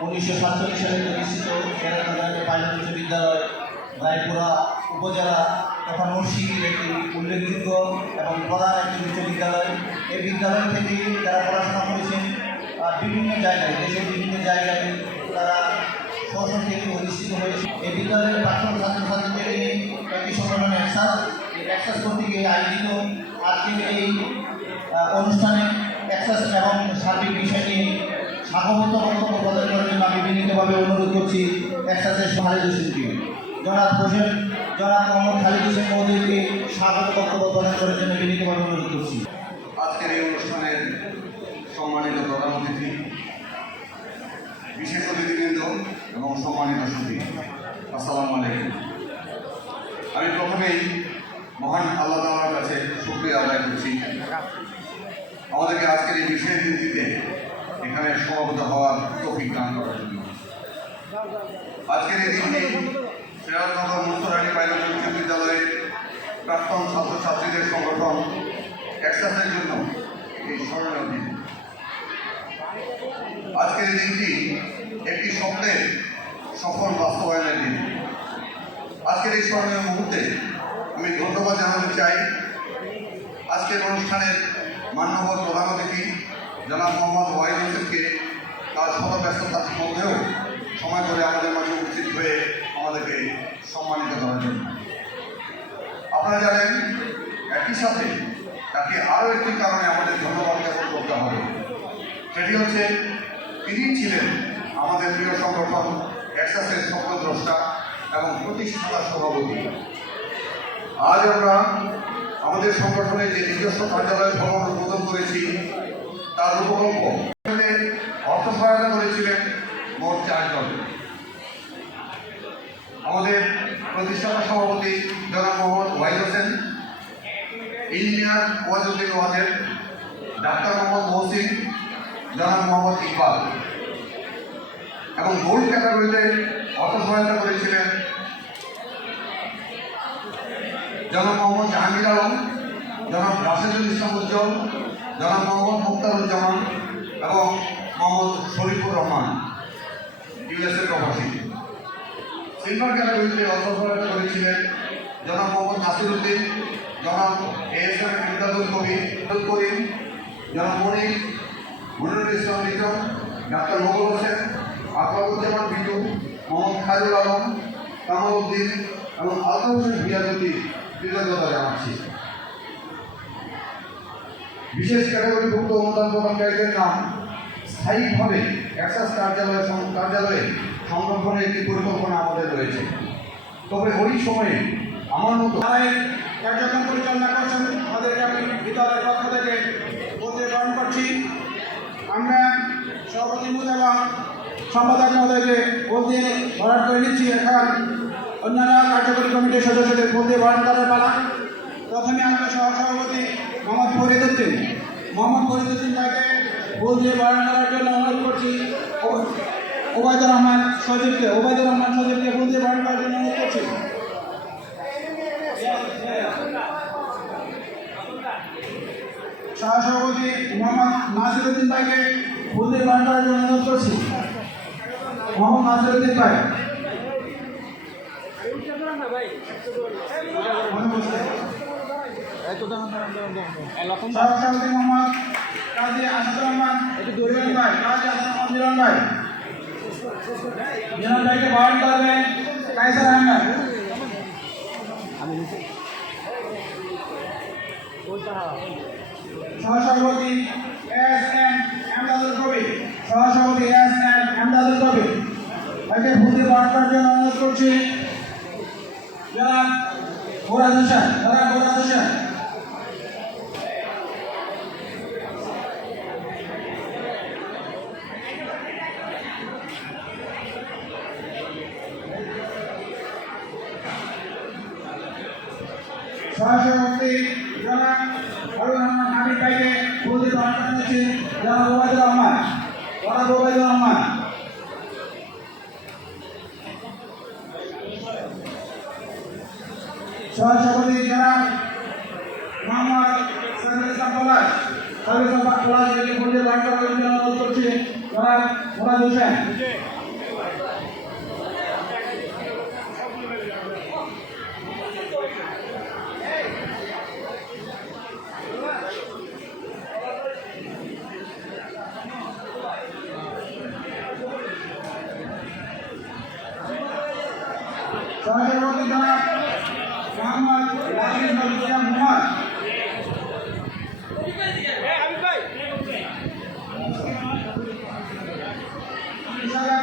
1947 সালে প্রতিষ্ঠিত কেরানীগঞ্জ পাইলট উচ্চ বিদ্যালয় রায়পুরা উপজেলা তথা নরসিংদীর একটি উল্লেখযোগ্য এবং প্রধান একটি উচ্চ বিদ্যালয়। এই বিদ্যালয় থেকে যারা পড়াশোনা করেছেন বিভিন্ন জায়গায়, দেশের বিভিন্ন জায়গায় তারা স্ব থেকে অধিষ্ঠিত হয়েছে। এই বিদ্যালয়ের প্রাক্তন ছাত্রছাত্রীদের নিয়ে একটি সংগঠন এক্সাস কর্তৃক আয়োজিত আজকের এই অনুষ্ঠানে এক্সাস এবং সার্বিক বিষয় নিয়ে স্বাগত বক্তব্য প্রদান করার জন্য আমি বিনীতভাবে অনুরোধ করছি এক্সাসের খালিদ হোসেনকে, জনাব মোহাম্মদ খালিদ হোসেন মহোদয়কে স্বাগত বক্তব্য প্রদান করার জন্য বিনীতভাবে অনুরোধ করছি। আজকের এই অনুষ্ঠানের সম্মানিত প্রধান অতিথি, বিশেষ অতিথিবৃন্দ এবং সম্মানিত সুধী, আসসালামু আলাইকুম। আমি প্রথমেই মহান আল্লাহ তাআলার কাছে শুকরিয়া আদায় করছি আমাদেরকে আজকের এই বিশেষ দিনটিতে এখানে সমবেত হওয়ার তৌফিক দান করার জন্য। আজকের এই দিনটি সিরাজনগর মুস্তরানী পাইলট উচ্চ বিদ্যালয়ের প্রাক্তন ছাত্রছাত্রীদের সংগঠন এক্সাসের জন্য এই স্মরণীয় দিন। আজকের এই দিনটি একটি স্বপ্নের সফল বাস্তবায়নের দিন। আজকের এই স্মরণীয় মুহূর্তে আমি ধন্যবাদ জানাতে চাই আজকের অনুষ্ঠানের মান্যবর প্রধান অতিথি জনাব মোহাম্মদ ওয়াহিদ হোসেনকে, তার শত ব্যস্ততার মধ্যেও সময় করে আমাদের মাঝে উপস্থিত হয়ে আমাদেরকে সম্মানিত করার জন্য। আপনারা জানেন, একই সাথে তাকে আরও একটি কারণে আমাদের ধন্যবাদ জ্ঞাপন করতে হবে। সেটি হচ্ছে তিনি ছিলেন আমাদের প্রিয় সংগঠন এক্সাসের স্বপ্নদ্রষ্টা এবং প্রতিষ্ঠাতা সভাপতি। আজ আমরা আমাদের সংগঠনের যে নিজস্ব কার্যালয় ভবন উদ্বোধন করেছি তার রূপকল্প অর্থ সহায়তা করেছিলেন মোট 4 জন। আমাদের প্রতিষ্ঠাতা সভাপতি জনাব মোহাম্মদ ওয়াহিদ হোসেন, ইঞ্জিনিয়ার ওয়াজুদ্দিন ওয়াজেদ, ডাক্তার মোহাম্মদ মহসিন, জনাব মোহাম্মদ ইকবাল, এবং গোল্ড ক্যাটাগরিতে অর্থ সহায়তা করেছিলেন জনাব মোহাম্মদ জাহাঙ্গীর আলম, জনাব রাশেদুল ইসলাম উজ্জ্বল, জনাব মোহাম্মদ মুক্তারুজ্জামান এবং মোহাম্মদ শরীফুর রহমান, ইউএসএ প্রবাসী। সিলভার ক্যাটাগরিতে অর্থ সহায়তা করেছিলেন জনাব মোহাম্মদ নাসির উদ্দিন, জনাব এএসএম ইমদাদুল করিম, জনাব মনিরুল ইসলাম লিটন, ডাক্তার মোগল হোসেন, আকবরুজ্জামান বিটু, মোহাম্মদ খায়রুল আলম, কামাল উদ্দিন এবং আলতাফ হোসেন ভিয়ার প্রতি কৃতজ্ঞতা জানাচ্ছি। বিশেষ ক্যাটাগরিভুক্ত অনুদান প্রদানকারীদের নাম স্থায়ীভাবে এক্সাস কার্যালয়ে সংরক্ষণের একটি পরিকল্পনা আমাদের রয়েছে। তবে ওই সময়ে আমার মতো কার্যক্রম পরিচালনা করছেন আমাদেরকে আমি বিদ্যালয়ের পক্ষ থেকে বলতে গ্রহণ করছি। আমরা সভাপতি এবং সম্পাদক মহোদয়কে বলতে বরাদ করে নিচ্ছি। এখন অন্যান্য কার্যকরী কমিটির সদস্যদের বলতে বরণ করার পালা। প্রথমে আমরা সহসভাপতি মোহাম্মদ ফরিদুদ্দিন ভাইকে বলতে বরণ করার জন্য অনুরোধ করছি। ওবায়দুর রহমান সজীবকে বলতে বরণ করার জন্য অনুরোধ করছি। সহসভাপতি মোহাম্মদ নাসির উদ্দিন ভাইকে বলতে বরণ করার জন্য অনুরোধ করছি। মোহাম্মদ নাসির উদ্দিন ভাই সহসভাপতি মোহাম্মদ কাজী আসাদুর রহমান ভাই মিলন ভাইকে বরণ করবেন কায়সার আহমেদ। সহসভাপতি এস.এম. এমদাদুল কবির ভাইকে ভূতে বরণ করার জন্য অনুরোধ করছি। জনাব মোরাদ হোসেন সহসভাপতি জনাব হারুন রহমান হামিদ ভাইকে ভূতে বরণ করা হচ্ছে। জনাব ওবায়দুর রহমান সহসভাপতি জনাব মোহাম্মদ সাইদুল ইসলাম পলাশ ভূতে বরণ করার জন্য অনুরোধ করছি। জনাব মোরাদ হোসেন। সহসভাপতি জনাব মোহাম্মদ নাসিরুল ইসলাম হুমায়ুন, ইশারা